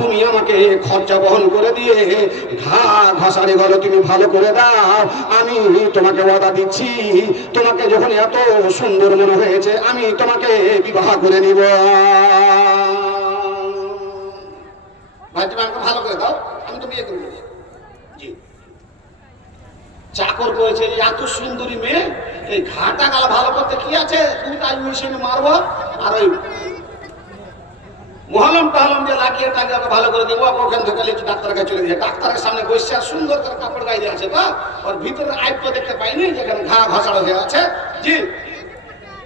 তুমি আমাকে খরচা বহন করে দিয়ে ঘাসারি গলো তুমি ভালো করে দাও। আমি তোমাকে ওয়াদা দিচ্ছি, তোমাকে যখন এত সুন্দর মনে হয়েছে আমি তোমাকে বিবাহ করে নিব। ভাই তুমি আমাকে ভালো করে দাও, আমি তো বিয়ে করে নেব। জি। চাকর করেছে এত সুন্দরী মেয়ে, এই ঘাটা গালা ভালো করতে কি আছে, তুমি তাই মেশিনে মারবো আর ওই মহলম টহলম দিয়ে লাগিয়ে তাকে ভালো করে দেবো। ওখান থেকে ডাক্তারের কাছে চলে দিয়ে ডাক্তারের সামনে বসে আর সুন্দর করে কাপড় গায়ে দিয়ে আছে, তো ওর ভিতরে আইপটা দেখতে পাইনি যেখানে ঘা ঘষাড়ো হয়ে আছে। জি,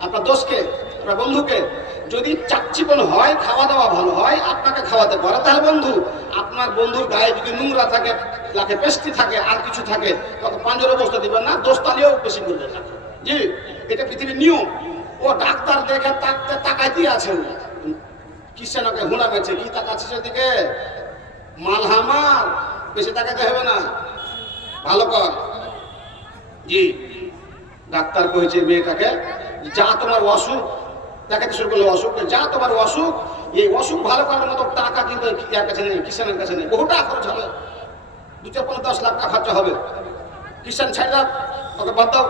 আপনার দোষকে আপনার বন্ধুকে যদি চাকচিকন হয়, খাওয়া দাওয়া ভালো হয়, আপনাকে খাওয়াতে পারে, তাহলে বন্ধু আপনার বন্ধুর গায়ে যদি নোংরা থাকে, লাখে পেস্টি থাকে, আর কিছু থাকে, তখন পাঁজরে বসতে দিবেন না, দোষ তালিয়েও বেশি করবেন না। জি, এটা পৃথিবীর নিয়ম। ও ডাক্তার দেখে তাকাইতেই আছে, কিষানকে হুঁড়া বেছে কি তাকাচ্ছে সেদিকে, মালহামার বেশি তাকাতে হবে না, ভালো কর। জি, ডাক্তার কয়েছে মেয়েটাকে যা তোমার অসুখ দেখাতে শুরু করলো, অসুখ যা তোমার অসুখ, এই অসুখ ভালো করার মতো টাকা কিন্তু ইয়ার কাছে নেই, কিষানের কাছে নেই, বহু টাকা খরচ হবে, 2-4-5-10 লাখ টাকা খরচা হবে। কিষান ছাড়লাম ওকে বাদ দাও,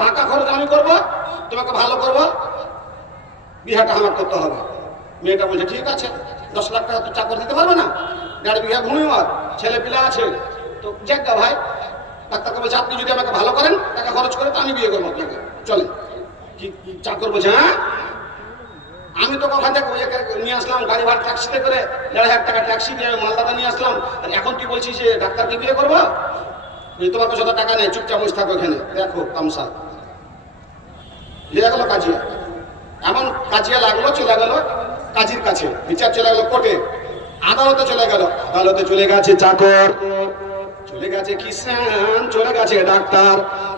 টাকা খরচ আমি করবো, তোমাকে ভালো করবো, বিহাটা আমার করতে হবে। মেয়েটা বলছে ঠিক আছে, 10 লাখ টাকা তো চাকর দিতে পারবে না, 1.5 বিঘা ভূমি আর ছেলে পিলা আছে, তো যাক গা ভাই। ডাক্তারকে বলছে আপনি যদি আমাকে ভালো করেন, টাকা খরচ করে, তো আমি বিয়ে করবো আপনাকে, চলে। কি চাকর বলছে হ্যাঁ, আমি তো ওখান থেকে নিয়ে আসলাম গাড়ি ভাড়া ট্যাক্সিতে করে, 1,500 টাকা ট্যাক্সি দিয়ে মালদাটা নিয়ে আসলাম, আর এখন তুই বলছিস যে ডাক্তারকে বিয়ে করবো, তোমার কাছে টাকা নেই, চুপচাপ বসে থাকো এখানে, দেখো তামসা লেগে গেল কাজিয়া। এমন কাজিয়া লাগলো, চলে গেল কাজীর কাছে, বিচার চলে গেল কোর্টে, আদালতে চলে গেল, আদালতে চলে গেছে চাকর, চলে গেছে কিষান, চলে গেছে ডাক্তার,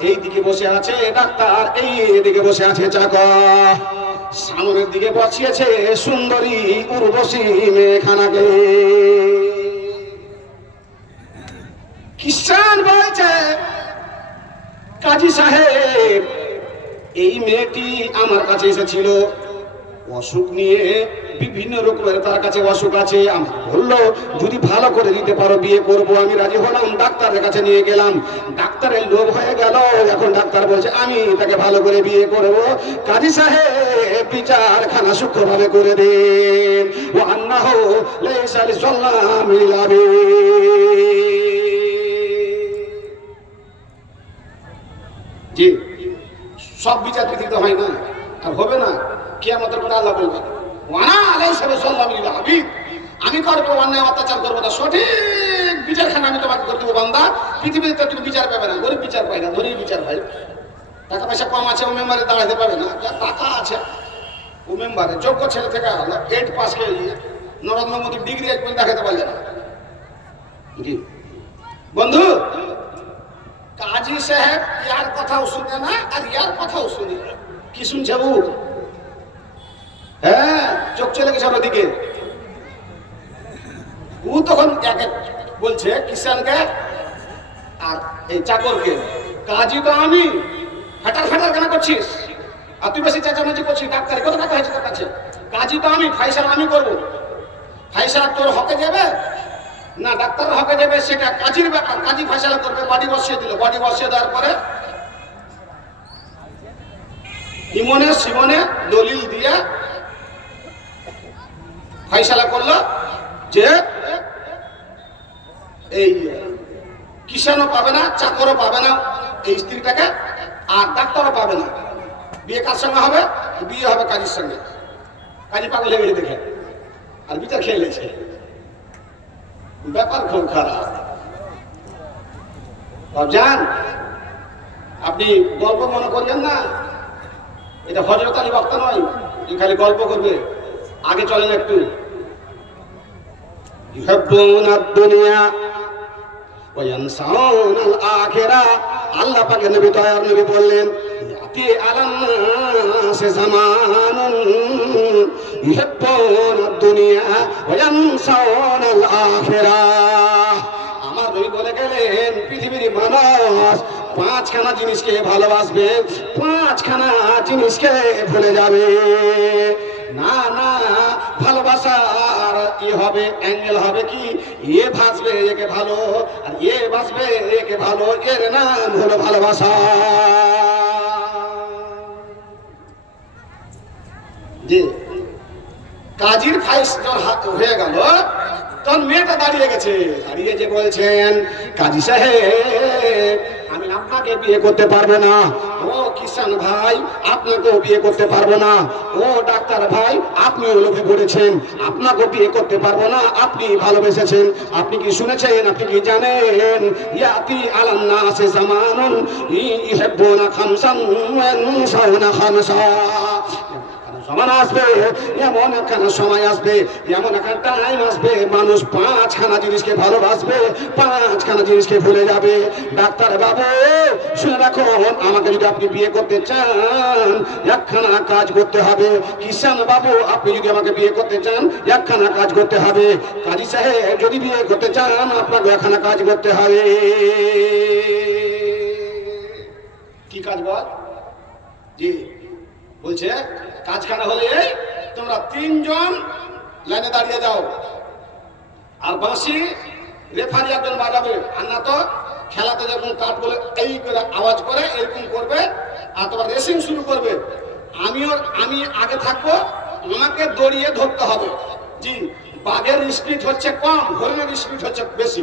এই দিকে বসে আছে ডাক্তার, এই দিকে বসে আছে চাকর, সামনের দিকে বসিয়েছে সুন্দরী উর্বশী মেয়েখানাকে। কিষান বলছে কাজী সাহেব, এই মেয়েটি আমার কাছে এসেছিল অসুখ নিয়ে, বিভিন্ন রকমের তার কাছে অসুখ আছে, আমার বললো যদি ভালো করে দিতে পারো বিয়ে করবো, আমি রাজি হলাম, ডাক্তারের কাছে নিয়ে গেলাম, ডাক্তারের লোভ হয়ে গেল, এখন ডাক্তার বলছে আমি তাকে ভালো করে বিয়ে করবো, কাজী সাহেব বিচারখানা সূক্ষ্মভাবে করে দিন, ও আন্নাহ লাইসা লিসাল্লামি লাবি। জি, সব বিচার পৃথিবীতে হয় না, আর হবে না, কিয়ামতের পরে আল্লাহ বলবেন আমি করবো অন্যায় অত্যাচার করবো না, সঠিক বিচারখানা আমি তোমাকে করে দেবো বান্দা, পৃথিবীতে তুমি বিচার পাবে না, গরিব বিচার পাই না, ধনী বিচার পাই। টাকা পয়সা কম আছে ও মেম্বারে দাঁড়াতে পারবে না, যার টাকা আছে ও মেম্বারে, যোগ্য ছেলে থেকে হলো 8 পাস করে নরেন্দ্র মোদী ডিগ্রি একবার দেখাতে পারলে না। জি বন্ধু, কাজী সাহেব ইয়ার কথাও শুনে না আর ইয়ার কথাও শুনে না, কি শুনছে ও? হ্যাঁ, চোখ চলে গেছে ওদিকে। ও তখন একে বলছে কিষানকে আর এই চাকরকে, কাজী তো আমি, ফাটার ফাটার কেন করছিস, আর তুই বেশি চেঁচামেচি করছিস, ডাক্তার কত টাকা হয়েছে তোর কাছে, কাজী তো আমি, ফাইসালা আমি করবো, ফাইসালা তোর হকে যাবে না ডাক্তারের হকে যাবে সেটা কাজীর ব্যাপার, কাজী ফাইসালা করবে। বডি বসিয়ে দিল, বডি বসিয়ে দেওয়ার পরে ইমনে সিমনে দলিল দিয়ে ফাইসালা করলো যে এই কিষানও পাবে না, চাকরও পাবে না এই স্ত্রীটাকে, আর ডাক্তারও পাবে না, বিয়ে কার সঙ্গে হবে, বিয়ে হবে কাজীর সঙ্গে। কাজী পাগল হয়ে গেছে দেখে, আর বিচার খেয়ে গেছে, ব্যাপার খুব খারাপ। জান আপনি গল্প মনে করবেন না, এটা হযরত আলী বক্তা নয় যে খালি গল্প করবে। আগে চলেন একটু। ইউহিব্বুনাদ দুনিয়া ওয়া ইয়ানসাউনাল আখিরা, আল্লাহ পাকের নবী দয়ার নবী বললেন ইয়াতি আলান নাসি জামানুন ইউহিব্বুনাদ দুনিয়া ওয়া ইয়ানসাউনাল আখিরা। আমার নবী বলে গেলেন পৃথিবীর মানুষ 5খানা জিনিসকে ভালোবাসবে, 5খানা জিনিসকে ভুলে যাবে। না না, ভালোবাসার হবে অ্যাঙ্গেল হবে কি, এ ভাসবে একে ভালো আর এ ভাসবে একে ভালো, এর নাম হলো ভালোবাসা। যে কাজীর ফাইস হয়ে গেল, তখন মেয়েটা দাঁড়িয়ে গেছে, দাঁড়িয়ে যে বলছেন, কাজী সাহেব আমি আপনাকে বিয়ে করতে পারবো না। ও কিষান ভাই আপনাকেও বিয়ে করতে পারবো না। ও ডাক্তার ভাই আপনিও লোভে পড়েছেন, আপনাকেও বিয়ে করতে পারবো না, আপনি ভালোবেসেছেন। আপনি কি শুনেছেন, আপনি কি জানেন, ইয়াতি আলান নাসি জামানুন ইউহিব্বুনা খামসান ওয়া ইয়ানসাউনা খামসা। সময় আসবে, এমন একখানা সময় আসবে, এমন একটা টাইম আসবে, মানুষ 5খানা জিনিসকে ভালোবাসবে, 5খানা জিনিসকে ভুলে যাবে। ডাক্তার বাবু শুনে রাখুন, আমাকে যদি আপনি বিয়ে করতে চান 1খানা কাজ করতে হবে। কিষান বাবু আপনি যদি আমাকে বিয়ে করতে চান 1খানা কাজ করতে হবে। কাজী সাহেব যদি বিয়ে করতে চান আপনাকে 1খানা কাজ করতে হবে। কি কাজ বল? জি বলছে কাজখানা হলে তোমরা 3 জন লাইনে দাঁড়িয়ে যাও, আর বাঁশি রেফারি একজন বাজাবে, আর না তো খেলাতে যখন কাট বলে এই করে আওয়াজ করে এরকম করবে, আর তোমার রেসিং শুরু করবে। আমি আগে থাকবো, আমাকে দড়িয়ে ধরতে হবে। জি, বাঘের স্পিড হচ্ছে কম, হরিণের স্পিড হচ্ছে বেশি।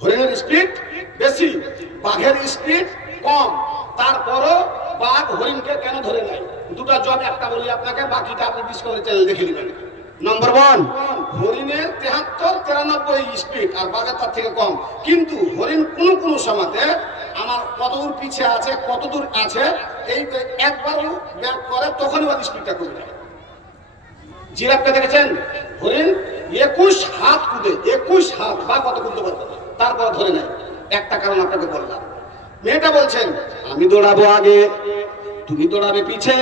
হরিণের স্পিড বেশি, বাঘের স্পিড কম। তারপরও বাঘ হরিণকে কেন ধরে নেয়? দুটা জব, একটা বলি আপনাকে, বাকিটা আপনি ডিসকভারি চ্যানেল দেখে নেবেন। নম্বর 1, হরিণের 73-93 স্পিড আর বাঘের তার থেকে কম। কিন্তু হরিণ কোন সময়তে আমার কতদূর পিছিয়ে আছে, কতদূর আছে, এই একবারও ব্যাক করে, তখনই ওর স্পিডটা কমে যায়। জিরাফকে দেখেছেন, হরিণ 21 হাত কুদে, 21 হাত, বা কত কুদতে পারবে না, তারপর ধরে নেয়। একটা কারণ আপনাকে বললাম। মেয়েটা বলছেন আমি দৌড়াবো আগে, তুমি দৌড়াবে পিছে,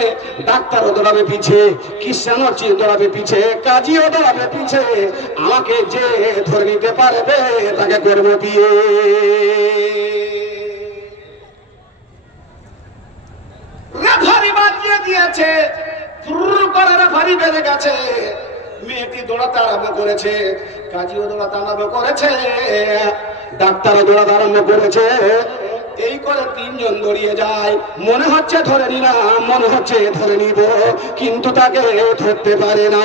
ডাক্তারও দৌড়াবে পিছে, কিষানও দৌড়াবে পিছে, কাজীও দৌড়াবে পিছে, আমাকে যে ধরে নিতে পারবে তাকে করবো বিয়ে। রেফারি বাজিয়ে দিয়েছে, করে রেফারি বেড়ে গেছে। মেয়েটি দৌড়াতে আরম্ভ করেছে, কাজীও দৌড়াতে আরম্ভ করেছে, ডাক্তারও দৌড়াতে আরম্ভ করেছে। এই করে 3 জন দৌড়িয়ে যায়। মনে হচ্ছে ধরে নিলাম, মনে হচ্ছে ধরে নিব, কিন্তু তাকে ধরতে পারে না।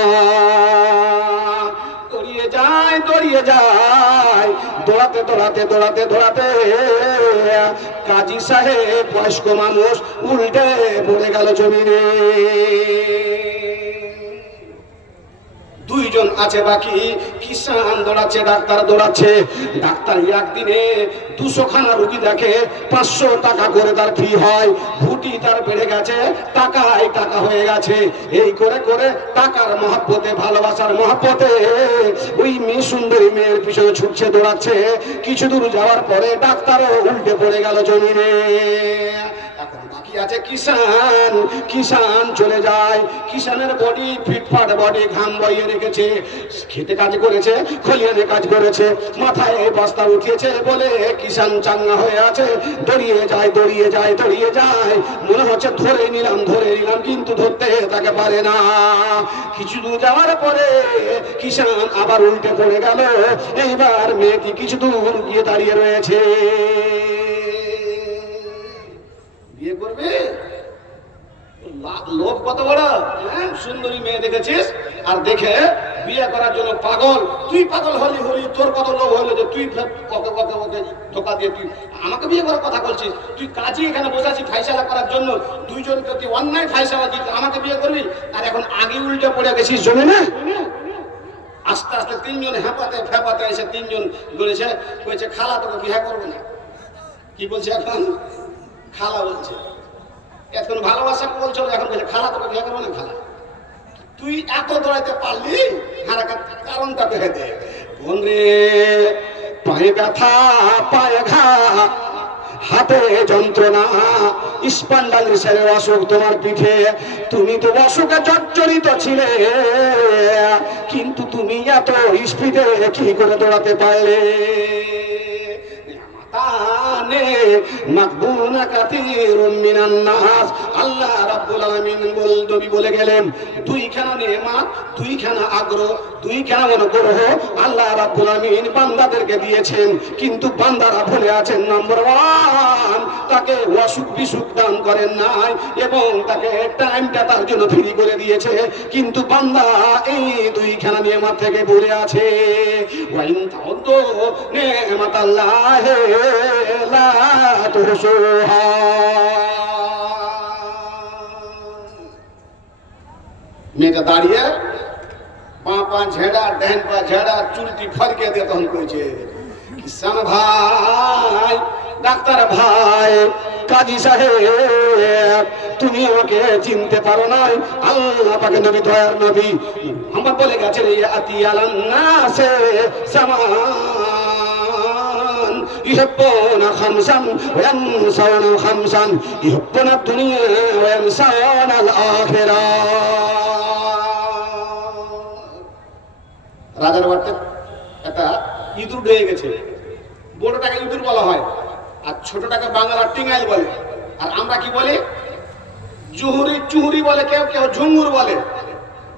দৌড়িয়ে যায়, দৌড়িয়ে যায়, দৌড়াতে দৌড়াতে দৌড়াতে দৌড়াতে কাজী সাহেব বয়স্ক মানুষ উল্টে পড়ে গেল জমিনে। 2 জন আছে বাকি, কিষান দৌড়াচ্ছে, ডাক্তার দৌড়াচ্ছে। ডাক্তার একদিনে 200খানা রোগী দেখে, 500 টাকা করে তার ফি হয়। ভুটি তার বেড়ে গেছে, টাকায় টাকা হয়ে গেছে। এই করে করে টাকার মহব্বতে, ভালোবাসার মহব্বতে ওই মেয়ে, সুন্দরী মেয়ের পিছনে ছুটছে, দৌড়াচ্ছে। কিছু দূর যাওয়ার পরে ডাক্তারও উল্টে পড়ে গেল জমিনে। এখন বাকি আছে কিষান। কিষান চলে যায়, কিষানের বডি ফিটফাট বডি, ঘাম বইয়ে রেখেছে, খেতে কাজ করেছে, খলিয়ানে কাজ করেছে, মাথায় বস্তা উঠিয়েছে বলে কিষান চাঙ্গা হয়ে আছে। দৌড়িয়ে যায়, দৌড়িয়ে যায়, দৌড়িয়ে যায়, মনে হচ্ছে ধরে নিলাম, ধরে নিলাম, কিন্তু ধরতে তাকে পারে না। কিছু দূর যাওয়ার পরে কিষান আবার উল্টে পড়ে গেল। এইবার মেয়েটি কিছু দূর গিয়ে দাঁড়িয়ে রয়েছে। বিয়ে করবে? লোভ কত বড়! সুন্দরী মেয়ে দেখেছিস আর দেখে বিয়ে করার জন্য পাগল। তুই পাগল হলি হলি, তোর কত লোভ হলো যে তুই ওকে ওকে ওকে ধোকা দিয়ে তুই আমাকে বিয়ে করার কথা বলছিস। তুই কাজই এখানে বসেছিস ফাইসালা করার জন্য, 2 জন প্রতি অন্যায় ফাইসালা দিতে আমাকে বিয়ে করবি, আর এখন আগে উল্টে পড়ে গেছিস জমিনে। আস্তে আস্তে 3 জন হেঁপাতে ফেপাতে এসে 3 জন বলেছে, বলছে খালা তোকে বিয়ে করবো না। কি বলছে এখন? খালা বলছে। এখন ভালোবাসা বলছো, এখন বলছে খালা তোকে বিয়ে করবো না। খালা তুই এত দৌড়াইতে পারলি, কারণটা বেঁধে দে। বন্ধে পায়ে ব্যথা, পায়ে ঘা, হাতে যন্ত্রণা, স্পন্ডাইলিসের অসুখ তোমার পিঠে। তুমি তো অসুখে জর্জরিত ছিলে, কিন্তু তুমি এত স্পিডে কি করে দৌড়াতে পারলে? নে মাকবুনা কাতিরুম মিনান নাস। আল্লাহ রাব্বুল আলামিন নবী বলে গেলেন দুইখানা নেয়ামত, দুইখানা আগ্রহ, দুইখানা অনুগ্রহ আল্লাহ রাব্বুল আলামিন বান্দাদেরকে দিয়েছেন, কিন্তু বান্দারা ভুলে আছেন নাম্বার 1 তাকে অসুখ বিসুখ দান করেন নাই এবং তাকে টাইমটা তার জন্য ফ্রি করে দিয়েছে, কিন্তু বান্দা এই দুইখানা নেয়ামত থেকে ভুলে আছে। ওয়াইন তাউদ্দু নেমাতাল্লাহি লা তুহসুহা। মেয়েটা দাঁড়িয়ে পা ঝেড়া, ডান পা ঝেড়া, চুলটি ফরকে দিয়ে তখন কইছে কিসান ভাই, ডাক্তার ভাই, কাজী সাহেব, তুমি আমাকে চিনতে পারো নাই? আল্লাহ পাকের নবী, দয়ার নবী আমার বলে গেছেন ইয়াতি আলান নাসে সামান ইহুব্বুনা খামসান ওয়া ইয়ানসাউনা খামসান ইহুব্বুনা দুনিয়া ওয়া ইয়ানসাউনা আল আখিরাহ। রাজার বাড়িতে একটা ইঁদুর ঢুকে গেছে। বড়টাকে ইঁদুর বলা হয় আর ছোটটাকে বাংলার টিঙ্গাইল বলে, আর আমরা কি বলি? জুহুরি, চুহুরি বলে, কেউ কেউ ঝুঙ্গুর বলে,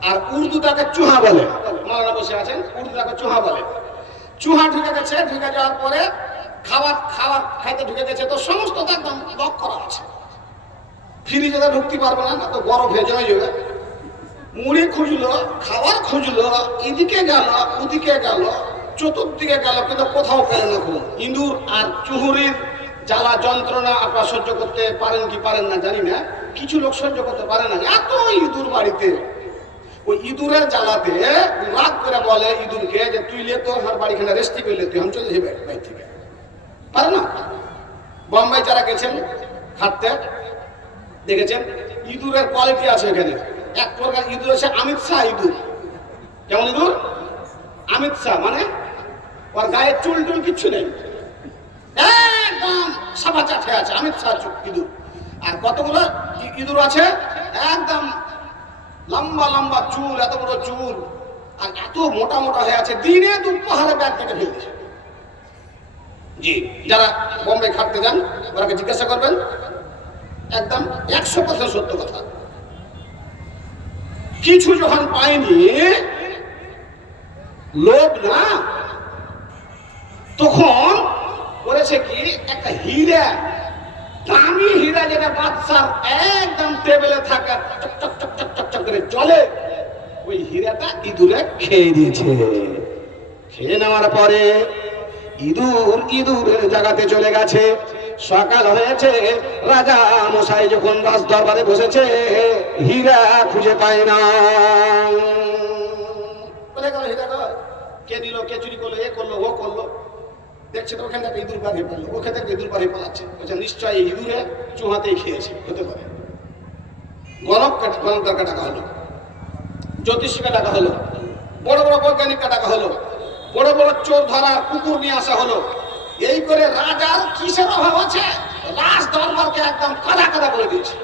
আর উর্দুটাকে চুহা বলে। মাওলানা বসে আছেন, উর্দুটাকে চুহা বলে। চুহা ঢুকে গেছে, ঢুকে যাওয়ার পরে খাবার খাইতে ঢুকে গেছে, তো সমস্ত একদম লক করা আছে, ফ্রিজে তো ঢুকতে পারবে না, তো বরফ হয়ে যাবে। মুড়ি খুঁজলো, খাবার খুঁজলো, এদিকে গেল ওদিকে গেল, চতুর্দিকে গেল, কিন্তু কোথাও পেলে না। খুব ইঁদুর আর চুহুরির জ্বালা যন্ত্রণা আপনারা সহ্য করতে পারেন কি পারেন না জানি না, কিছু লোক সহ্য করতে পারে না। এত ইঁদুর বাড়িতে, ওই ইঁদুরের জ্বালাতে রাগ করে বলে ইঁদুরকে যে তুই লে তো আমার বাড়িখানে রেস্টি করলে তুই আমি চলে যাবে বাড়ি থেকে, পারে না। বোম্বাই যারা গেছেন হাঁটতে দেখেছেন ইঁদুরের কোয়ালিটি আছে এখানে। এক প্রকার ইঁদুর আছে অমিত শাহ ইঁদুর। কেমন ইঁদুর? অমিত শাহ, মানে ওর গায়ে চুল টুল কিচ্ছু নেই, একদম সাফা চাঠে আছে অমিত শাহ ইঁদুর। আর কতগুলো ইঁদুর আছে একদম লম্বা লম্বা চুল, এত বড় চুল, আর এত মোটা মোটা হয়ে আছে, দিনে দুপাহারে ব্যাগ কেটে ফেলছে। জি, যারা বোম্বে খাটতে যান ওরাকে জিজ্ঞাসা করবেন, একদম 100% সত্য কথা। কিছু যখন পায়নি লোভ না, তখন করেছে কি একটা হীরা, দামি হীরা, যেটা বাদশার একদম টেবিলে থাকা চক চক চক চক চক করে চলে, ওই হীরাটা ইঁদুরে খেয়ে দিয়েছে। খেয়ে নেওয়ার পরে ইঁদুরের জায়গাতে চলে গেছে। সকাল হয়েছে, রাজা মশাই যখন রাজ দরবারে বসেছে, হীরা খুঁজে পায় না। কে দিল, কে চুরি করলো, এ করলো, ও করলো, দেখছে তো ওখান থেকে ইঁদুর পার হয়ে পারলো, ওখান থেকে ইঁদুর পার হয়ে পালাচ্ছে। বলছে নিশ্চয়ই এই ইঁদুরে চুহাতেই খেয়েছে, হতে পারে। গণকদারকে ডাকা হলো, জ্যোতিষীকে ডাকা হলো, বড় বড় বৈজ্ঞানিককে ডাকা হলো, বড় বড় চোর ধরার কুকুর নিয়ে আসা হলো। এই করে রাজার কিসের অভাব আছে, রাজ দরবারকে একদম কাদা কাদা করে দিয়েছে।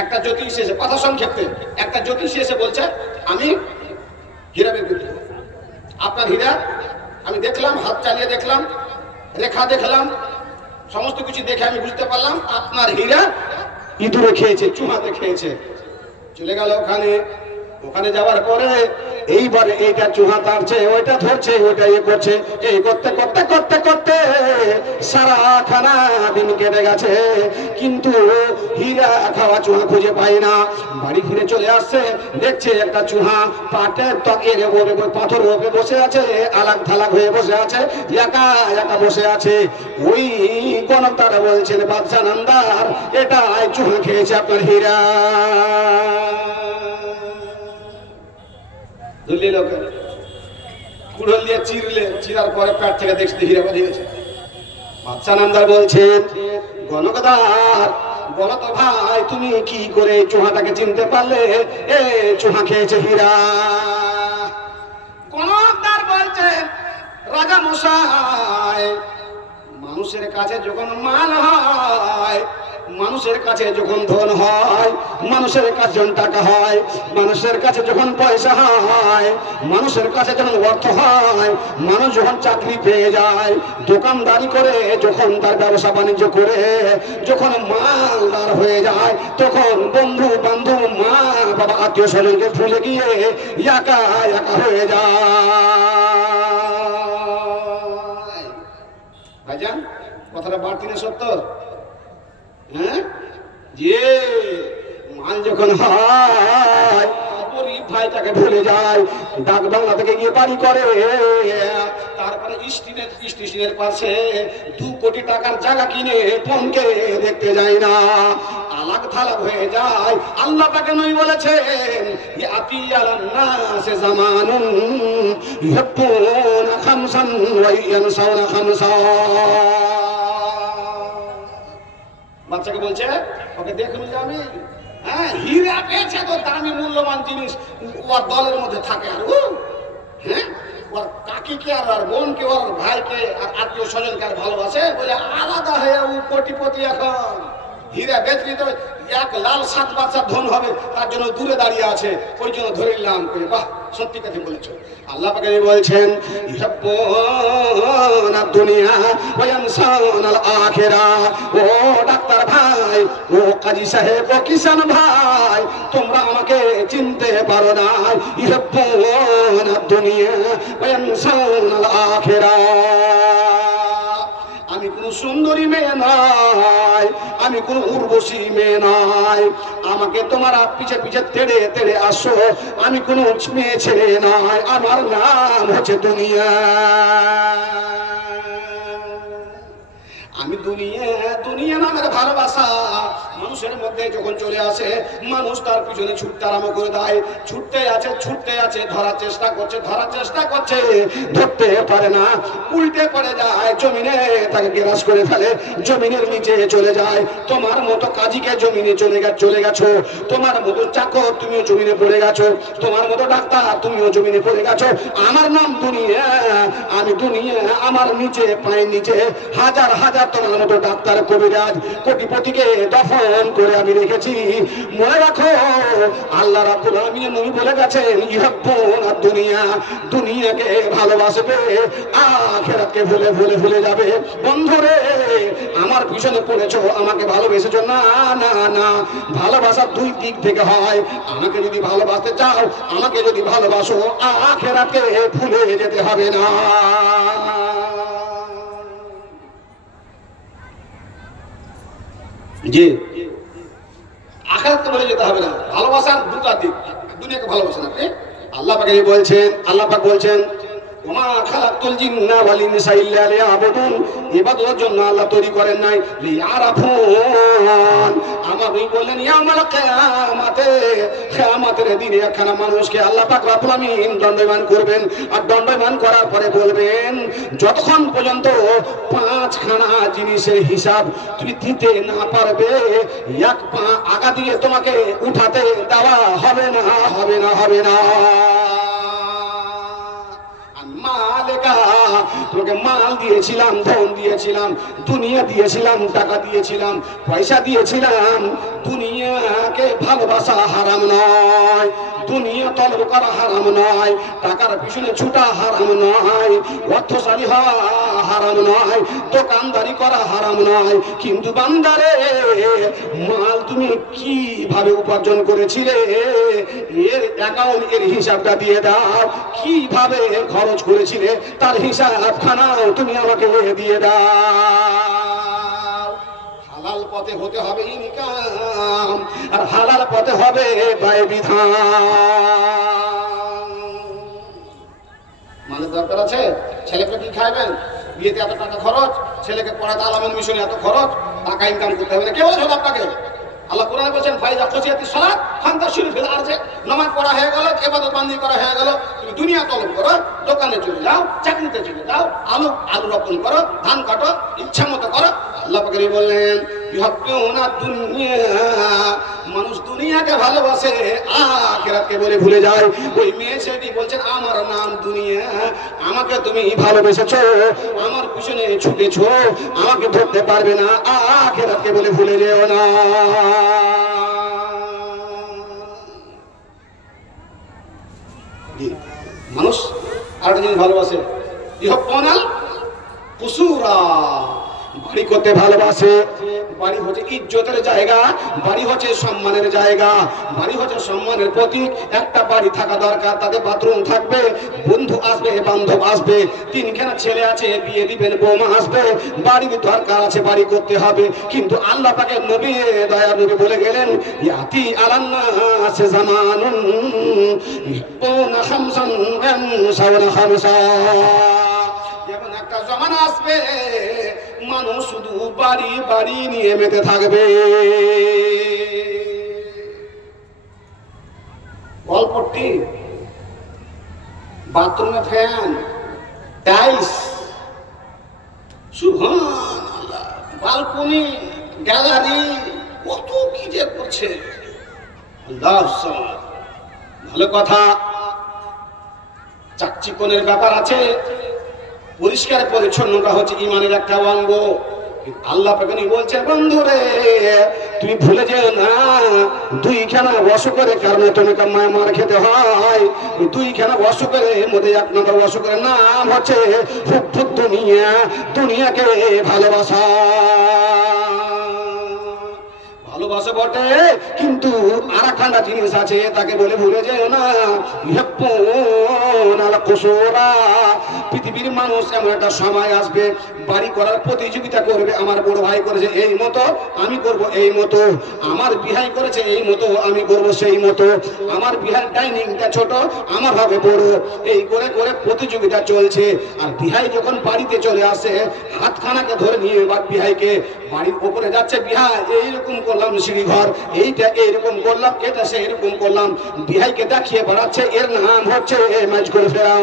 একটা জ্যোতিষী এসে, কথা সংক্ষেপে, একটা জ্যোতিষী এসে বলছে আমি হীরা বের করতে, আপনার হীরা আমি দেখলাম, হাত চালিয়ে দেখলাম, রেখা দেখলাম, সমস্ত কিছু দেখে আমি বুঝতে পারলাম আপনার হীরা ইঁদুরে খেয়েছে, চুহাতে খেয়েছে। চলে গেল ওখানে। ওখানে যাওয়ার পরে এইবারে এইটা চুহা তাড়ছে, ওইটা ধরছে, ওইটা ইয়ে করছে, এই করতে করতে করতে করতে সারা খানা দিন কেটে গেছে, কিন্তু হীরা খাওয়া চুহা খুঁজে পায় না। বাড়ি ফিরে চলে আসছে, দেখছে একটা চুহা পাটের তকের পাথর ওপরে বসে আছে, আলাগ থালাগ হয়ে বসে আছে, একা একা বসে আছে। ওই গণকদার বলছেন বাদশা নামদার, এটা চুহা খেয়েছে আপনার হীরা। ধরলে লোকে কুড়োল দিয়ে চিরলে, চিরার পরে পেট থেকে দেখতে হীরা বেরিয়ে গেছে। বাদশা নামদার বলছেন গণকদার, বলো তো ভাই তুমি কি করে চুহাটাকে চিনতে পারলে এ চুহা খেয়েছে হীরা? গণকদার বলছেন রাজা মশাই, মানুষের কাছে যখন মাল হয় মানুষের কাছে যখন ধন হয়, মানুষের কাছে যখন টাকা হয়, মানুষের কাছে যখন পয়সা হয়, মানুষের কাছে যখন অর্থ হয়, মানুষ যখন চাকরি পেয়ে যায়, দোকানদারি করে যখন তার ব্যবসা বাণিজ্য করে যখন মালদার হয়ে যায়, তখন বন্ধু বান্ধব মা বাবা আত্মীয় স্বজনকে ভুলে গিয়ে একা একা হয়ে যায়। ভাইজান কথাটা বাড়তি না সত্য? হ্যাঁ, যে মাল যখন হয় গরিব ভাইটাকে ভুলে যায়, ডাক বাংলা থেকে গিয়ে বাড়ি করে, তারপরে স্টেশনের পাশে 2 কোটি টাকার জায়গা কিনে ফোনকে দেখতে যায় না, আলাগ থালাগ হয়ে যায়। আল্লাহ তাকে নই বলেছেন ইয়াতি আলান নাস জামানুন ইউহিব্বুনা খামসান ওয়া ইয়ানসাউনা খামসা। বাচ্চাকে বলছে ওকে দেখুন যে আমি হ্যাঁ হীরা পেয়েছে তো দামি মূল্যবান জিনিস ওর দলের মধ্যে থাকে, আর ও হ্যাঁ ওর কাকিকে আর বোনকে ওর ভাইকে আর আত্মীয় স্বজনকে আর ভালোবাসে বলে আলাদা হয়ে ও কোটিপতি। এখন হীরা বেচলি তো 1 লাল 7 বাচ্চার ধন হবে, তার জন্য দূরে দাঁড়িয়ে আছে, ওই জন্য ধরে নিলাম। বাহ, সত্যি কথা বলেছো। আল্লাহ পাক বলছেন ইউহিব্বুনা দুনিয়া ওয়া ইয়ানসাউনাল আখিরাহ। ও ডাক্তার ভাই, ও কাজী সাহেব, ও কিষান ভাই, তোমরা আমাকে চিনতে পারো না। ইউহিব্বুনা দুনিয়া ওয়া ইয়ানসাউনাল আখিরাহ। আমি কোন সুন্দরী মেয়ে নয়, আমি কোন উর্বশী মেয়ে নয়, আমাকে তোমরা পিছে পিছে তেড়ে তেড়ে আসো, আমি কোন মেয়ে ছেলে নয়, আমার নাম হচ্ছে দুনিয়া। আমি দুনিয়া দুনিয়া নামের ভালোবাসা মানুষের মধ্যে যখন চলে আসে, মানুষ তার পিছনে ছুটতে আরম্ভ করে দেয়। ছুটতে আছে, ধরার চেষ্টা করছে, ধরতে পারে না, উল্টে পড়ে যায়, জমিনে তাকে গ্রাস করে ফেলে, জমিনের নিচে চলে যায়। তোমার মতো কাজীকে জমিনে চলে গেছো, তোমার মতো চাকর তুমিও জমিনে পড়ে গেছো, তোমার মতো ডাক্তার তুমিও জমিনে পড়ে গেছো। আমার নাম দুনিয়া, আমি দুনিয়া, আমার নিচে পায়ের নিচে হাজার হাজার তোমার মতো ডাক্তার কবিরাজ কোটিপতিকে দফন করে আমি রেখেছি। মনে রাখো আল্লাহ রাব্বুল আলামিন নবী বলে গেছেন ইউহিব্বুনা দুনিয়া, দুনিয়াকে ভালোবাসবে, আখিরাতকে ভুলে যাবে। বন্ধুরে আমার পিছনে পড়েছো, আমাকে ভালোবেসেছো না, না না, ভালোবাসা 2 দিক থেকে হয়। আমাকে যদি ভালোবাসতে চাও, আমাকে যদি ভালোবাসো, আখিরাতকে ভুলে যেতে হবে না। জি, আখিরাতকে বলে যেতে হবে না। ভালোবাসার 2টা দিক, দুনিয়াকে ভালোবাসেন আপনি। আল্লাহ পাক বলছেন ওমা খালাকতুল জিন্না ওয়াল ইনসা ইল্লা লিয়াবুদুন। ইবাদতের জন্য আল্লাহ তৈরি করেন নাই, লিয়ারাফুন। আমার নবী বললেন ইয়াউমাল কিয়ামতের দিনে একখানা মানুষকে আল্লাহ পাক রব্বুল আমিন দণ্ডায়মান করবেন, আর দণ্ডায়মান করার পরে বলবেন যতক্ষণ পর্যন্ত 5খানা জিনিসের হিসাব তুমি দিতে না পারবে, 1 পা আগা দিয়ে তোমাকে উঠাতে দেওয়া হবে না। মালেকা, তোমাকে মাল দিয়েছিলাম, ধন দিয়েছিলাম, দুনিয়া দিয়েছিলাম, টাকা দিয়েছিলাম, পয়সা দিয়েছিলাম। দুনিয়াকে ভালোবাসা হারাম নয়, দুনিয়া তলব করা হারাম নয়, টাকার পিছনে ছুটা হারাম নয়, অর্থশালী হওয়া হারাম নয়, দোকানদারি করা হারাম নয়। কিন্তু বান্দারে, মাল তুমি কিভাবে উপার্জন করেছিলে এর অ্যাকাউন্ট, এর হিসাবটা দিয়ে দাও। কিভাবে খরচ করেছিলে তার হিসাবখানাও তুমি আমাকে দিয়ে দাও। হালাল পথে হতে হবে ইনকাম, আর হালাল পথে হবে ব্যয় বিধান। মানে দরকার আছে, ছেলেকে কি খাইবেন, বিয়েতে এত টাকা খরচ, ছেলেকে পড়াতে আলামিন মিশনে এত খরচ, টাকা ইনকাম করতে হবে না। কে বলেছে আপনাকে? আল্লাহ কোরআনে বলেছেন ফাইজা খুশিয়াতিস সালাত ফান্তাশিরু ফিল আরজি। নামাজ পড়া হয়ে গেল, ইবাদত বান্দি করা হয়ে গেল, তুমি দুনিয়া তলব করো, দোকানে চলে যাও, চাকরিতে চলে যাও, আলু রোপণ করো, ধান কাটো, ইচ্ছা মতো করো। আল্লাহ পাক বললেন ইউহিব্বুনা দুনিয়া মানুষ দুনিয়াকে ভালোবাসে আখিরাতকে বলে ভুলে যায়। ওই মেয়ে ছেলেটি বলছেন আমার নাম দুনিয়া, আমাকে তুমি ভালোবেসেছো, আমার পিছনে ছুটেছো, আমাকে ধরতে পারবে না, আখিরাতকে বলে ভুলে যেও না। মানুষ আরেকটা জিনিস ভালোবাসে, ইহপনাল কুসুরা, বাড়ি করতে ভালোবাসে। বাড়ি হচ্ছে ইজ্জতের জায়গা, বাড়ি হচ্ছে সম্মানের জায়গা, বাড়ি হচ্ছে সম্মানের প্রতীক। একটা বাড়ি থাকা দরকার, তাতে বাথরুম থাকবে, বন্ধু আসবে, বান্ধব আসবে, তিনখানা ছেলে আছে, বিয়ে দিবেন, বৌমা আসবে, বাড়ির দরকার আছে, বাড়ি করতে হবে। কিন্তু আল্লাহ পাকের নবী, দয়া নবী বলে গেলেন, ইয়াতি আলান্নাস জামানুন ইউহিব্বুনা খামসান ওয়া ইয়ানসাউনা খামসা। যেমন একটা জমানা আসবে, মানুষ শুধু বাড়ি বাড়ি নিয়ে মেতে থাকবে। গল্পটি বাথরুমে ফ্যান, টাইলস, সুবহানাল্লাহ, বালকনি, গ্যালারি, কত কি যে করছে। আল্লাহ সামাদ। ভালো কথা, চাকচিকনের ব্যাপার আছে, পরিষ্কার পরিচ্ছন্নতা হচ্ছে ইমানের একটা অঙ্গ। আল্লাহ পাক বলছে, বন্ধুরে তুমি ভুলে যেও না, দুইখানা অসুখের কারণে তোমাকে মার খেতে হয়। দুইখানা অসুখের মধ্যে এক নম্বর অসুখের নাম হচ্ছে হুব্বুদ দুনিয়া, দুনিয়াকে ভালোবাসা। ভালোবাসা বটে, কিন্তু আর একখানা জিনিস আছে, তাকে বলে ভুলে যেও না, ইহব্বুনাল কুসুরা। পৃথিবীর মানুষ এমন একটা সময় আসবে, বাড়ি করার প্রতিযোগিতা করবে। আমার বড় ভাই করেছে এই মতো, আমি করব এই মতো, আমার বিহাই করেছে এই মতো, আমি করব সেই মতো, আমার বিহার ডাইনিংটা ছোট, আমার হবে বড়, এই করে করে প্রতিযোগিতা চলছে। আর বিহাই যখন বাড়িতে চলে আসে, হাতখানাকে ধরে নিয়ে বিহাইকে বাড়ির উপরে যাচ্ছে, বিহাই এইরকম করলাম সিঁড়ি ঘর, এইটা এইরকম করলাম, এটা সে এরকম করলাম, বিহাইকে দেখিয়ে বেড়াচ্ছে। এর নাম হচ্ছে মাইজ করে ফেরা।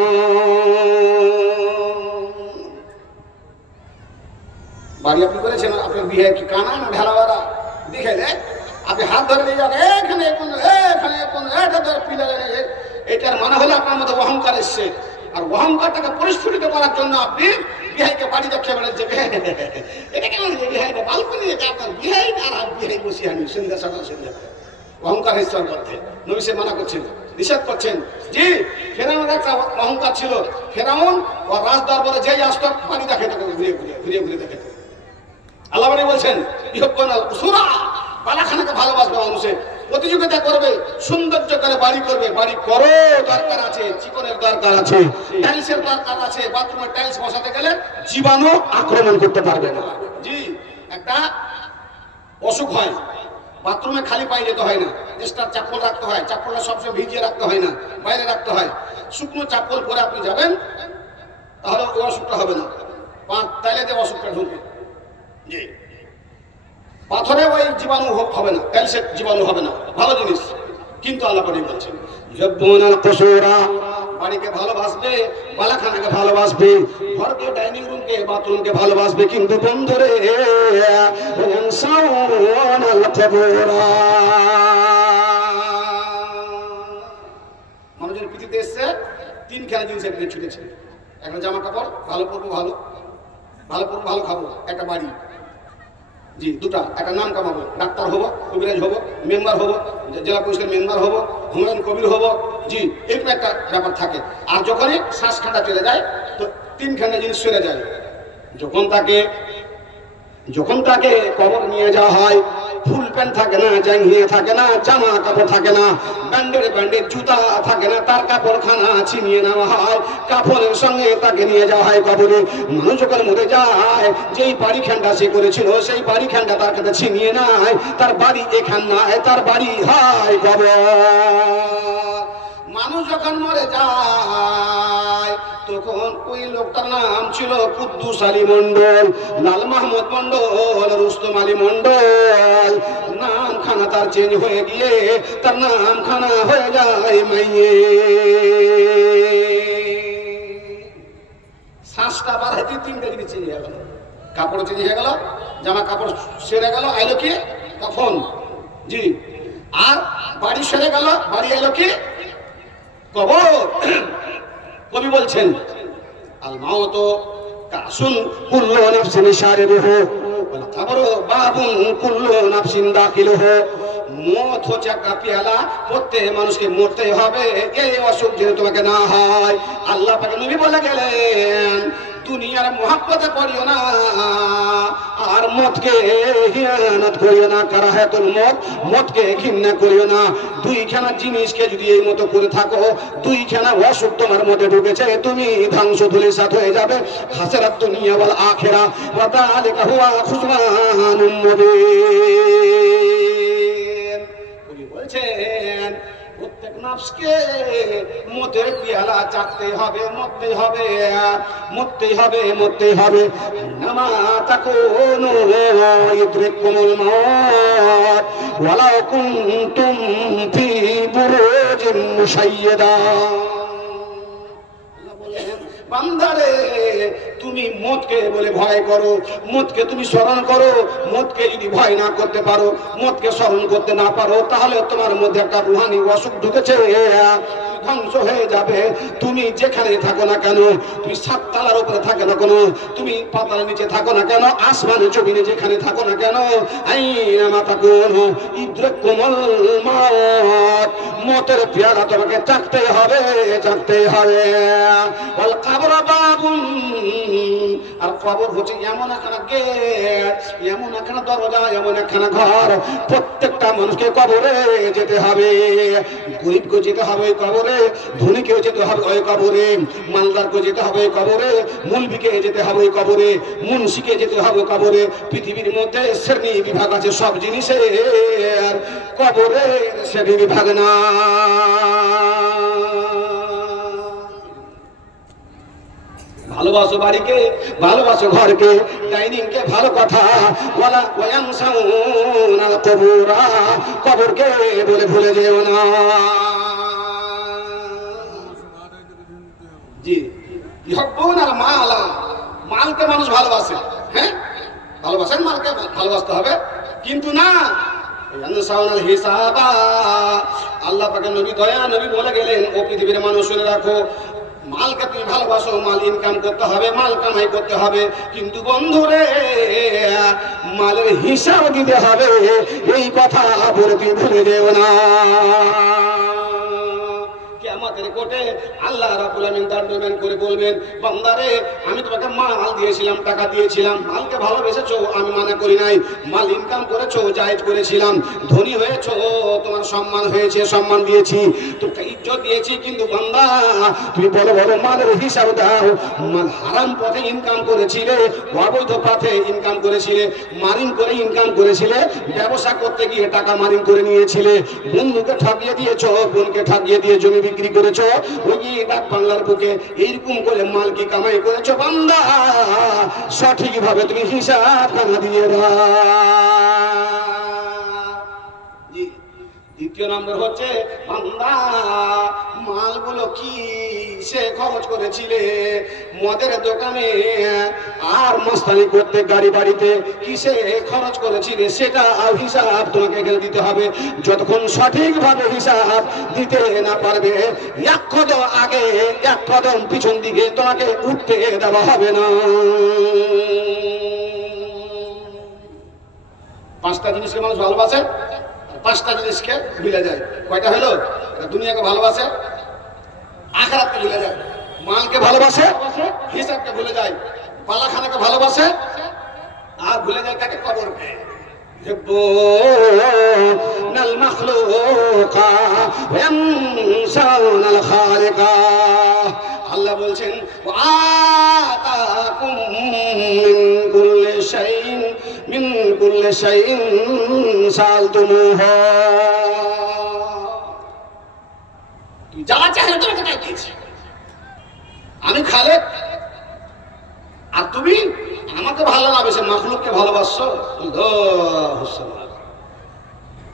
বাড়ি আপনি করেছেন, আপনার বিহাই কি কানা না ঢেলাওয়ারা? দেখাইলে আপনি হাত ধরে নিয়ে যান, এখানে এখানে এটা ধরে পিলা। এটার মানে হলো আপনার মধ্যে অহংকার এসছে, আর অহংকারটাকে পরিস্ফুটিত করার জন্য আপনি বিহাইকে বাড়ি দেখিয়ে বেড়াচ্ছে। এটা কেমন বিহাইটা বালকনি, আপনার বিহাই আর বিহাই বসে আনি সন্ধ্যা সকাল সন্ধ্যা। অহংকার হিসাব করতে নবী সে মানা করছেন, নিষেধ করছেন। জি, ফেরাউনের একটা অহংকার ছিল। ফেরাউন ও রাজ দরবারে যেই আসতো, বাড়ি দেখে ঘুরে দেখে। আল্লাহ বলছেন, ইহব্বুনাল কুসুরা, বালাখানাকে ভালোবাসবে মানুষের, প্রতিযোগিতা করবে, সৌন্দর্য করে বাড়ি করবে। বাড়ি করো, দরকার আছে, চিকনের দরকার আছে, টাইলসের দরকার আছে। বাথরুমে টাইলস বসাতে গেলে জীবাণু আক্রমণ করতে পারবে না। জি, একটা অসুখ হয়, বাথরুমে খালি পায়ে যেতে হয় না, এক্সট্রা চাপ্পল রাখতে হয়। চাপ্পলটা সবসময় ভিজিয়ে রাখতে হয় না, বাইরে রাখতে হয়। শুকনো চাপ্পল পরে আপনি যাবেন, তাহলে ওই অসুখটা হবে না, তাইলে যে অসুখটা ঢুকবে। জি, পাথরে ওই জীবাণু হবে না, টাইলসের জীবাণু হবে না, ভালো জিনিস। কিন্তু আল্লাহ পাক বলছেন, ইহব্বুনাল কুসুরা, বাড়িকে ভালোবাসবে, বালাখানাকে ভালোবাসবে, ঘরকে, ডাইনিং রুমকে, বাথরুমকে ভালোবাসবে, কিন্তু বন্ধুরে ইয়ানসাউনাল কুবুরা। মানুষের পৃথিবীতে এসছে, তিনখানা জিনিসের পিছনে ছুটেছে। একটা জামা কাপড়, ভালো পরবো, ভালো পরবো, ভালো খাবো, একটা বাড়ি। জি, দুটা, একটা নাম কামাবো, ডাক্তার হবো, কবিরাজ হবো, মেম্বার হবো, জেলা পরিষদের মেম্বার হবো, হুমায়ুন কবির হবো। জি, এরকম একটা ব্যাপার থাকে। আর যখনই শ্বাস খাটা চলে যায়, তো তিনখানা জিনিস সরে যায়। যখন তাকে কবর নিয়ে যাওয়া হয়, ফুল প্যান্ট থাকে না, জাঙ্গিয়া থাকে না, জামা কাপড় থাকে না, ব্যান্ডের জুতা থাকে না, তার কাপড়খানা ছিনিয়ে নেওয়া হয়, কাপড়ের সঙ্গে তাকে নিয়ে যাওয়া হয় কবরে। মানুষ যখন মরে যায়, যেই বাড়িখানটা সে করেছিল, সেই বাড়িখানটা তার কাছে ছিনিয়ে নেয়, তার বাড়ি এখান নয়, তার বাড়ি হয় কবর। মানুষ যখন মরে যায়, তখন ওই লোকটার নাম ছিল কুদ্দুস আলী মন্ডল, লাল মাহমুদ মন্ডল, রুস্তম আলী মন্ডল। নামখানা তার চেঞ্জ হয়ে গিয়ে তার নামখানা হয়ে যায় মাইয়ে। শ্বাসটা বার হইতে তিনটা জিনিস চেঞ্জ হয়ে গেল, কাপড় চেঞ্জ হয়ে গেল, জামা কাপড় সেরে গেল, আইলো কি কাফন। জি, আর বাড়ি সেরে গেল, বাড়ি এলো কি কবর। কবি বলছেন আল মাউতু কাসুন কুল্লু নাফসিন শারিবুহু ওয়াল কবরু বাবুন কুল্লু নাফসিন দাখিলুহু। মত হচ্ছে একটা পেয়ালা, প্রত্যেক মানুষকে মরতেই হবে, এই অসুখ যেন তোমাকে না হয়। আল্লাহ পাক নবী বলে গেলেন দুনিয়ার মোহাব্বতে পড়িও না আর মতকে হিয়ানত করিও না, কারাহাতুল মত, মতকে ঘৃণা করিও না। দুইখানা জিনিসকে যদি এই মতো করে থাকো, দুইখানা অসুখ তোমার মধ্যে ঢুকেছে, তুমি ধ্বংস ধূলিসাৎ হয়ে যাবে। খাসিরাত দুনিয়া ওয়াল আখিরা ওয়া যালিকা হুয়া খুসরানুম মুবিন। কবি বলছেন প্রত্যেক নফসকে মতের পেয়ালা চাকতে হবে, মরতেই হবে, মরতেই হবে, মরতেই হবে। নামা তাকুনু ইদরিকুমুল মাউত ওয়ালাউ কুনতুম ফি বুরুজিন মুশাইয়্যাদা। বান্দারে তুমি মতকে বলে ভয় করো, মতকে তুমি স্মরণ করো। মতকে যদি ভয় না করতে পারো, মতকে স্মরণ করতে না পারো, তাহলে তোমার মধ্যে একটা রুহানি অসুখ ঢুকেছে, ধ্বংস হয়ে যাবে। তুমি যেখানে থাকো না কেন, তুমি সাততলার উপরে থাকো না কেন, তুমি পাতার নিচে থাকো না কেন, আসমানে জমিনে যেখানে থাকো না কেন, আইনামা তাকুনু ইদরিকুমুল মাউত, মতের পেয়ালা তোমাকে চাকতেই হবে, চাকতেই হবে। ওয়াল কবর বাবুন, আর কবর হচ্ছে এমন একখানা গেট, এমন একখানা দরজা, এমন একখানা ঘর, প্রত্যেকটা মানুষকে কবরে যেতে হবে। গরিবকে যেতে হবে ওই কবরে, ধনীকেও যেতে হবে ওই কবরে, মালদারকে যেতে হবে ওই কবরে, মুলবিকে যেতে হবে ওই কবরে, মুন্সিকে যেতে হবে কবরে। পৃথিবীর মধ্যে শ্রেণী বিভাগ আছে সব জিনিসের, কবরে শ্রেণী বিভাগ না। ভালোবাসো বাড়িকে, ভালোবাসো ঘরকে, ডাইনিংকে ভালো কথা, ওয়ালা ওয়ায়ামসাউনাল কবুরা, কবরকে বলে ভুলে যেও না। জি ইউহিব্বুনাল মালা, মালকে মানুষ ভালোবাসে, হ্যাঁ ভালোবাসেন, মালকে ভালোবাসতে হবে, কিন্তু না ইয়ানসাউনাল হিসাবা। আল্লাহ পাকের নবী দয়া নবী বলে গেলেন ও পৃথিবীর মানুষ শুনে রাখো, মালকে তুমি ভালোবাসো, মাল ইনকাম করতে হবে, মাল কামাই করতে হবে, কিন্তু বন্ধুরে মালের হিসাব দিতে হবে, এই কথা বলে তুমি ভুলে যেও না। কিয়ামতের কোর্টে আল্লাহ রাব্বুল আমিন দাঁড়াবেন করে বলবেন, বান্দারে আমি তোমাকে মাল দিয়েছিলাম, টাকা দিয়েছিলাম, মালকে ভালোবেসেছো, আমি মানা করি নাই, মাল ইনকাম করেছো, জায়েজ করেছিলাম, ধনী হয়েছো, তোমার সম্মান হয়েছে, সম্মান দিয়েছি, তোকে ইজ্জত দিয়েছি, কিন্তু বান্দা তুমি বলো বলো মালের হিসাব দাও। মাল হারাম পথে ইনকাম করেছিলে, অবৈধ পথে ইনকাম করেছিলে, মারিং করে ইনকাম করেছিলে, ব্যবসা করতে গিয়ে টাকা মারিং করে নিয়েছিলে, বন্ধুকে ঠকিয়ে দিয়েছো, বোনকে ঠকিয়ে দিয়ে জমি বিক্রি করেছো, ওই ডাক বাংলার বুকে এইরকম করে মাল কি কামাই করেছো, বান্দা সঠিকভাবে তুমি হিসাব খানা দিয়ে দাও। দ্বিতীয় নম্বর হচ্ছে বান্দা মালগুলো কি সে খরচ করেছিলে, মদের দোকানে আর মস্তানি করতে গাড়ি বাড়িতে কিসে খরচ করেছিলে, সেটা হিসাব তোমাকে এখানে দিতে হবে। যতক্ষণ সঠিকভাবে হিসাব দিতে না পারবে, এক কদম আগে এক কদম পিছন দিকে তোমাকে উঠতে দেওয়া হবে না। পাঁচটা জিনিসকে মানুষ ভালোবাসে, পাঁচটা জিনিসকে ভুলে যায়। কয়টা হলো? দুনিয়াকে ভালোবাসে, আখিরাতকে ভুলে যায়, মালকে ভালোবাসে, হিসাবকে ভুলে যায়, পালাখানাকে ভালোবাসে, আর ভুলে যায় কাকে? কবরকে। ইউহিব্বুনাল মাখলুকা ওয়া ইয়ানসাউনাল খালিকা। আল্লাহ বলছেন আতাকুম মিন কুল্লি শাইইন সালতুমুহু, তুই যা চাইলে তোকে তাই দিয়েছি। আমি খালেক আর তুমি আমাকে ভালো না বেশি মাখলুককে ভালোবাসছো।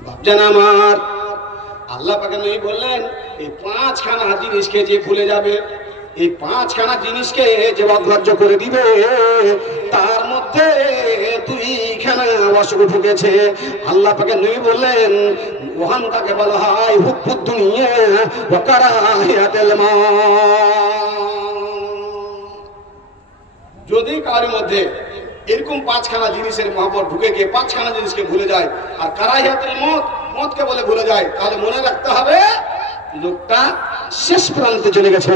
বাপজান আমার, আল্লাহ পাকে নবী বললেন এই পাঁচখানা জিনিসকে যে ভুলে যাবে, এই পাঁচখানা জিনিসকে যে অগ্রাহ্য করে দিবে, তার মধ্যে মধ্যে দুইখানা অসুখ ঢুকেছে। আল্লাহ পাকে নবী বললেন ওহান তাকে বলা হয় হুব্বুদ দুনিয়া ওয়া কারাহিয়াতুল মাউত। যদি কারোর মধ্যে এরকম পাঁচখানা জিনিসের মহব্বত ঢুকে গিয়ে পাঁচখানা জিনিসকে ভুলে যায় আর কারাহিয়াতুল মউত মতকে বলে ভুলে যায়, তাহলে মনে রাখতে হবে লোকটা শেষ প্রান্তে চলে গেছে।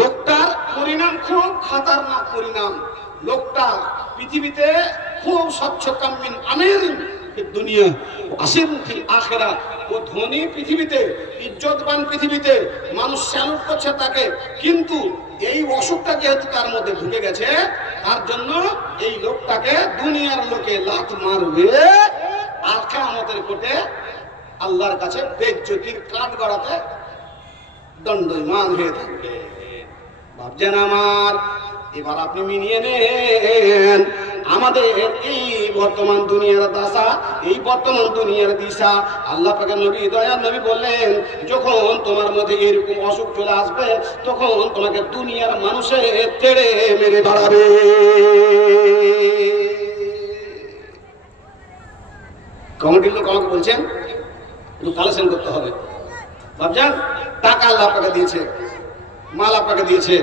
লোকটার পরিণাম খুব খাতারনাক পরিণাম। লোকটা পৃথিবীতে খুব স্বচ্ছকামিন আমির দুনিয়া আসিম ফিল আখিরা, ও ধনী পৃথিবীতে, ইজ্জতবান পৃথিবীতে, মানুষ স্যালুট করছে তাকে, কিন্তু এই অসুখটা যেহেতু তার মধ্যে ঢুকে গেছে তার জন্য এই লোকটাকে দুনিয়ার লোকে লাত মারবে আর কিয়ামতের কোর্টে আল্লাহর কাছে বেজ্জতির কাঠ গড়াতে দণ্ডায়মান হয়ে থাকবে। ভাবছেন আমার, এবার আপনি মিলিয়ে নেন আমাদের এই বর্তমান দুনিয়ার দশা, এই বর্তমান দুনিয়ার দিশা। আল্লাহ পাকে নবী দয়ার নবী বললেন যখন তোমার মধ্যে এরকম অসুখ চলে আসবে তখন তোমাকে দুনিয়ার মানুষে তেড়ে মেরে বাড়াবে। কমিটির লোক আমাকে বলছেন একটু কালেকশন করতে হবে। ভাবছেন টাকা আল্লাহ আপনাকে দিয়েছে, মাল আপনাকে দিয়েছে,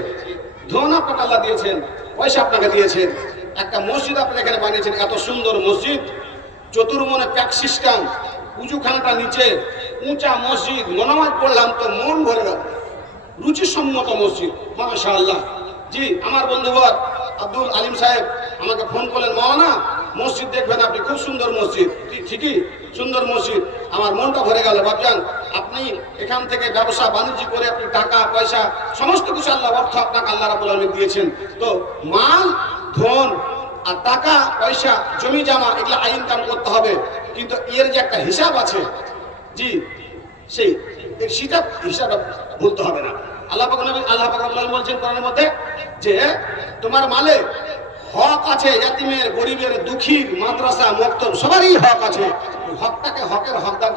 ধন আপনাকে আল্লাহ দিয়েছেন, পয়সা আপনাকে দিয়েছেন, একটা মসজিদ আপনি এখানে বানিয়েছেন, এত সুন্দর মসজিদ, চতুর্মনে প্যাক সিস্টেম, উঁচুখানাটা নিচে, উঁচা মসজিদ, মনোমাজ পড়লাম তো মন ভরে গেল, রুচিসম্মত মসজিদ, মাশাআল্লাহ। জি আমার বন্ধুবর আব্দুল আলিম সাহেব আমাকে ফোন করলেন, মাওলানা মসজিদ দেখবেন আপনি, খুব সুন্দর মসজিদ। ঠিকই সুন্দর মসজিদ, আমার মনটা ভরে গেল। ভাবছেন আপনি এখান থেকে ব্যবসা বাণিজ্য করে আপনি টাকা পয়সা সমস্ত কিছু আল্লাহ অর্থ আপনাকে আল্লাহ রাব্বুল আলামিন দিয়েছেন, তো মাল ধন আর টাকা পয়সা জমি জমা এগুলো ইনকাম করতে হবে, কিন্তু এর যে একটা হিসাব আছে, জি সেই হিসাবটা বলতে হবে না। আল্লাহ পাক নবী আল্লাহ পাক রব্বুল আলামিন বলছেন কোরআনের মধ্যে যে তোমার মালে হক আছে, ইয়াতিমের, গরিবের, দুঃখীর, মাদ্রাসা, মক্তব সবারই হক আছে। হকটাকে হকের হকদার